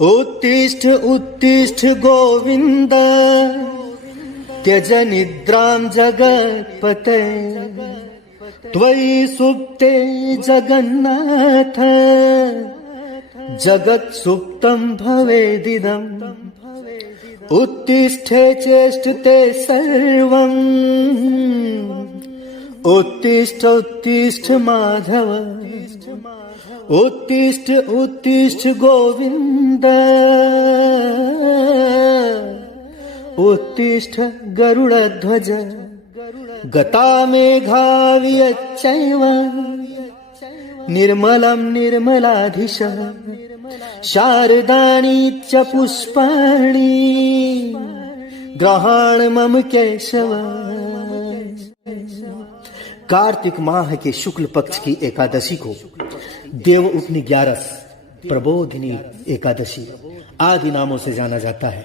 उत्तिष्ठ उत्तिष्ठ गोविन्द त्यज निद्रां जगत्पते त्वयि सुप्ते जगन्नाथ जगत्सुप्तं भवेदिदम् उत्तिष्ठे चेष्टते सर्वम् उत्तिष्ठ उत्तिष्ठ माधव उत्तिष्ठ उत्तिष्ठ गोविन्द उत्तिष्ठ गरुडध्वज गतामेघावियच्चैव निर्मलं निर्मलाधीश शारदाणि च पुष्पाणि ग्रहाण मम केशव। कार्तिक माह के शुक्ल पक्ष की एकादशी को देव उठनी 11 प्रबोधिनी एकादशी आदि नामों से जाना जाता है।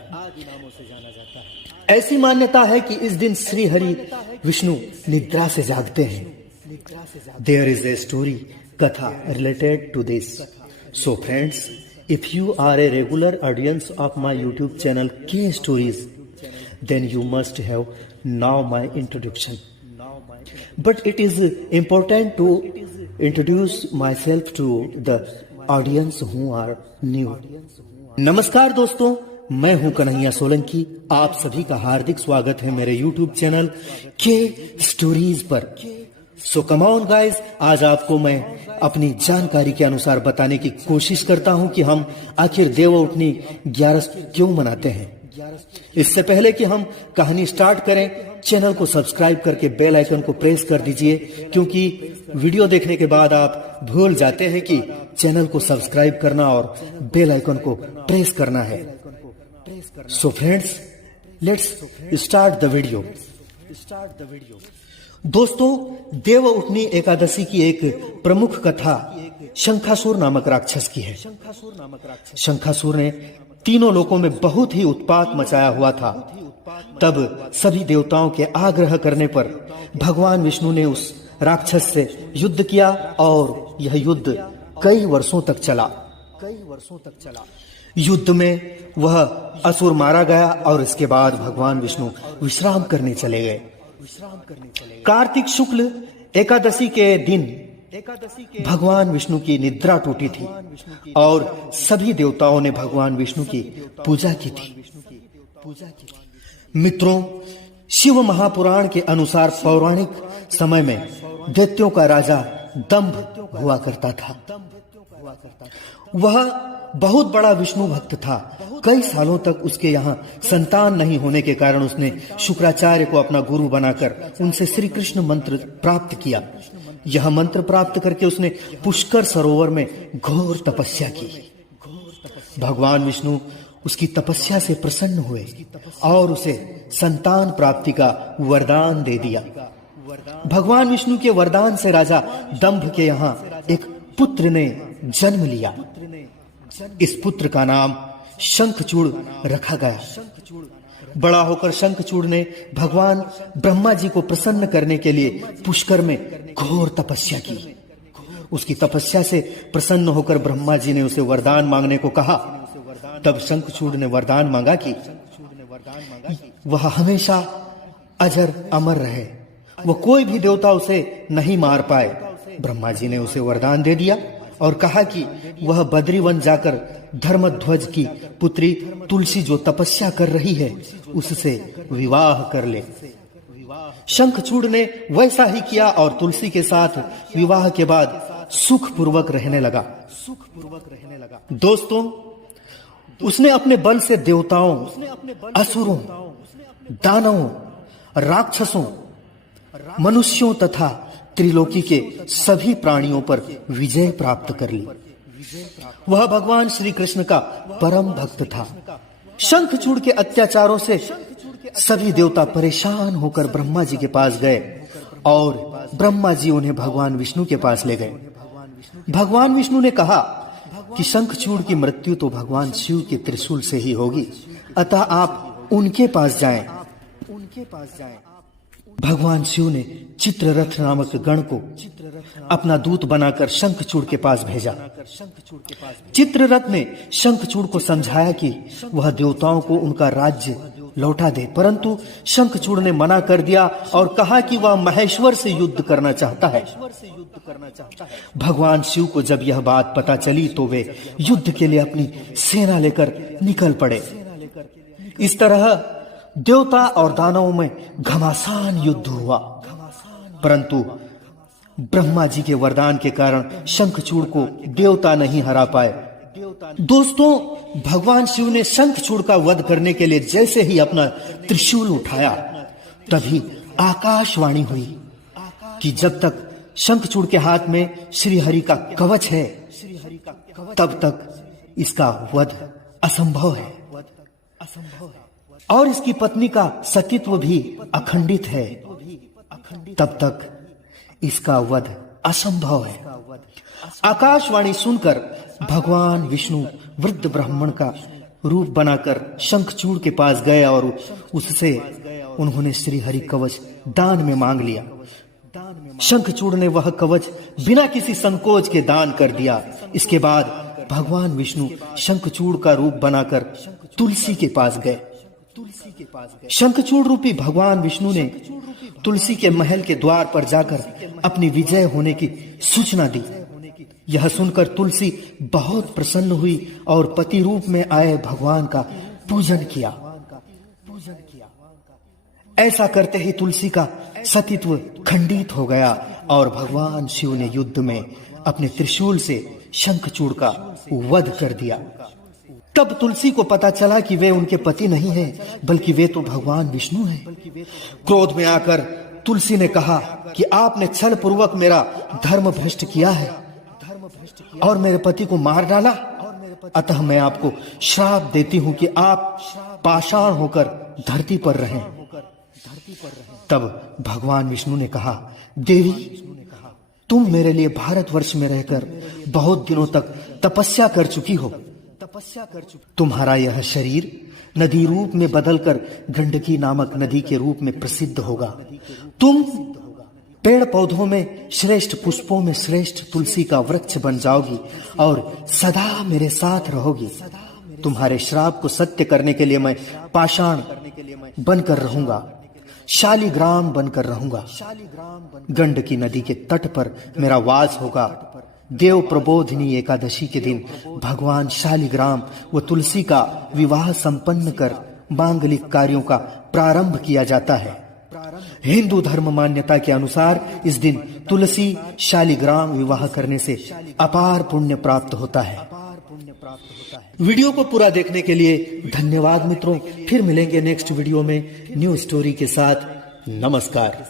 ऐसी मान्यता है कि इस दिन श्री हरि विष्णु निद्रा से जागते हैं। देयर इज ए स्टोरी कथा related to this. So friends, if you are a regular audience of my YouTube channel के stories, then you must have now my introduction. But it is important to introduce myself to the audience who are new. नमस्कार दोस्तों, मैं हूं कन्हैया सोलंकी। आप सभी का हार्दिक स्वागत है मेरे YouTube चैनल के स्टोरीज पर। सो कम ऑन गाइस, आज आपको मैं अपनी जानकारी के अनुसार बताने की कोशिश करता हूं कि हम आखिर देव उठनी 11 क्यों मनाते हैं। इससे पहले कि हम कहानी स्टार्ट करें, चैनल को सब्सक्राइब करके बेल आइकन को प्रेस कर दीजिए, क्योंकि वीडियो देखने के बाद आप भूल जाते हैं कि चैनल को सब्सक्राइब करना और बेल आइकन को प्रेस करना है। So friends, let's start the video. दोस्तों, देव उठनी एकादशी की एक प्रमुख कथा शंखासुर नामक राक्षस की है। शंखासुर ने तीनों लोकों में बहुत ही उत्पात मचाया हुआ था। तब सभी देवताओं के आग्रह करने पर भगवान विष्णु ने उस राक्षस से युद्ध किया और यह युद्ध कई वर्षों तक चला। युद्ध में वह असुर मारा गया और इसके बाद भगवान विष्णु विश्राम करने चले गए। कार्तिक शुक्ल एकादशी के दिन भगवान विष्णु की निद्रा टूटी थी और सभी देवताओं ने भगवान विष्णु की पूजा की थी। मित्रों, शिव महापुराण के अनुसार पौराणिक समय में दैत्यों का राजा दंभ हुआ करता था। वह बहुत बड़ा विष्णु भक्त था। कई सालों तक उसके यहाँ संतान नहीं होने के कारण उसने शुक्राचार्य को अपना गुरु बनाकर उनसे श्री कृष्ण मंत्र प्राप्त किया। यह मंत्र प्राप्त करके उसने पुष्कर सरोवर में घोर तपस्या की। भगवान विष्णु उसकी तपस्या से प्रसन्न हुए और उसे संतान प्राप्ति का वरदान दे दिया। भगवान विष्णु के वरदान से राजा दंभ के यहाँ एक पुत्र ने जन्म लिया। इस पुत्र का नाम शंखचूड़ रखा गया। बड़ा होकर शंखचूड़ ने भगवान ब्रह्मा जी को प्रसन्न करने के लिए पुष्कर में घोर तपस्या की। उसकी तपस्या से प्रसन्न होकर ब्रह्मा जी ने उसे वरदान मांगने को कहा। तब शंखचूड़ ने वरदान मांगा कि वह हमेशा अजर अमर रहे, वह कोई भी देवता उसे नहीं मार पाए। ब्रह्मा जी ने उसे वरदान दे दिया और कहा कि वह बद्रीवन जाकर धर्मध्वज की पुत्री तुलसी जो तपस्या कर रही है उससे विवाह कर ले। शंखचूड़ ने वैसा ही किया और तुलसी के साथ विवाह के बाद सुखपूर्वक रहने लगा। दोस्तों, उसने अपने बल से देवताओं, असुरों, दानवों, राक्षसों, मनुष्यों तथा त्रिलोकी के सभी प्राणियों पर विजय प्राप्त कर ली। वह भगवान श्री कृष्ण का परम भक्त था। शंखचूड़ के अत्याचारों से सभी देवता परेशान होकर ब्रह्मा जी के पास गए और ब्रह्मा जी उन्हें भगवान विष्णु के पास ले गए। भगवान विष्णु ने कहा कि शंखचूड़ की मृत्यु तो भगवान शिव के त्रिशूल से ही होगी, अतः आप उनके पास जाएं। भगवान शिव ने चित्ररथ नामक गण को अपना दूत बनाकर शंखचूड़ के पास भेजा। चित्ररथ ने शंखचूड़ को समझाया कि वह देवताओं को उनका राज्य लौटा दे, परंतु शंखचूड़ ने मना कर दिया और कहा कि वह महेश्वर से युद्ध करना चाहता है। भगवान शिव को जब यह बात पता चली तो वे युद्ध के लिए अपनी सेना लेकर निकल पड़े। इस तरह देवता और दानवों में घमासान युद्ध हुआ, परंतु ब्रह्मा जी के वरदान के कारण शंखचूड़ को देवता नहीं हरा पाए। दोस्तों, भगवान शिव ने शंखचूड़ का वध करने के लिए जैसे ही अपना त्रिशूल उठाया, तभी आकाशवाणी हुई कि जब तक शंखचूड़ के हाथ में श्री हरि का कवच है, तब तक इसका वध असंभव है और इसकी पत्नी का सतीत्व भी अखंडित है, तब तक इसका वध असंभव है। आकाशवाणी सुनकर भगवान विष्णु वृद्ध ब्राह्मण का रूप बनाकर शंखचूड़ के पास गए और उससे उन्होंने श्री हरि कवच दान में मांग लिया। शंखचूड़ ने वह कवच बिना किसी संकोच के दान कर दिया। इसके बाद भगवान विष्णु शंखचूड़ का रूप बनाकर तुलसी के पास गए। शंखचूड़ रूपी भगवान विष्णु ने तुलसी के महल के द्वार पर जाकर अपनी विजय होने की सूचना दी। यह सुनकर तुलसी बहुत प्रसन्न हुई और पति रूप में आए भगवान का पूजन किया। ऐसा करते ही तुलसी का सतीत्व खंडित हो गया और भगवान शिव ने युद्ध में अपने त्रिशूल से शंखचूड़ का वध कर दिया। तब तुलसी को पता चला कि वे उनके पति नहीं हैं, बल्कि वे तो भगवान विष्णु हैं। क्रोध में आकर तुलसी ने कहा कि आपने छल पूर्वक मेरा धर्म भ्रष्ट किया है और मेरे पति को मार डाला, अतः मैं आपको श्राप देती हूं कि आप पाषाण होकर धरती पर रहें। तब भगवान विष्णु ने कहा, देवी, तुम मेरे लिए भारतवर्ष में रहकर बहुत दिनों तक तपस्या कर चुकी हो। तुम्हारा यह शरीर नदी रूप में बदलकर गंडकी नामक नदी के रूप में प्रसिद्ध होगा। तुम पेड़ पौधों में श्रेष्ठ, पुष्पों में श्रेष्ठ तुलसी का वृक्ष बन जाओगी और सदा मेरे साथ रहोगी। तुम्हारे श्राप को सत्य करने के लिए मैं पाषाण बनकर रहूंगा, शालिग्राम बनकर रहूंगा। गंडकी नदी के तट पर मेरा वास होगा। देव प्रबोधिनी एकादशी के दिन भगवान शालिग्राम व तुलसी का विवाह संपन्न कर मांगलिक कार्यों का प्रारंभ किया जाता है। हिंदू धर्म मान्यता के अनुसार इस दिन तुलसी शालिग्राम विवाह करने से अपार पुण्य प्राप्त होता है। वीडियो को पूरा देखने के लिए धन्यवाद मित्रों। फिर मिलेंगे नेक्स्ट वीडियो में न्यू स्टोरी के साथ। नमस्कार।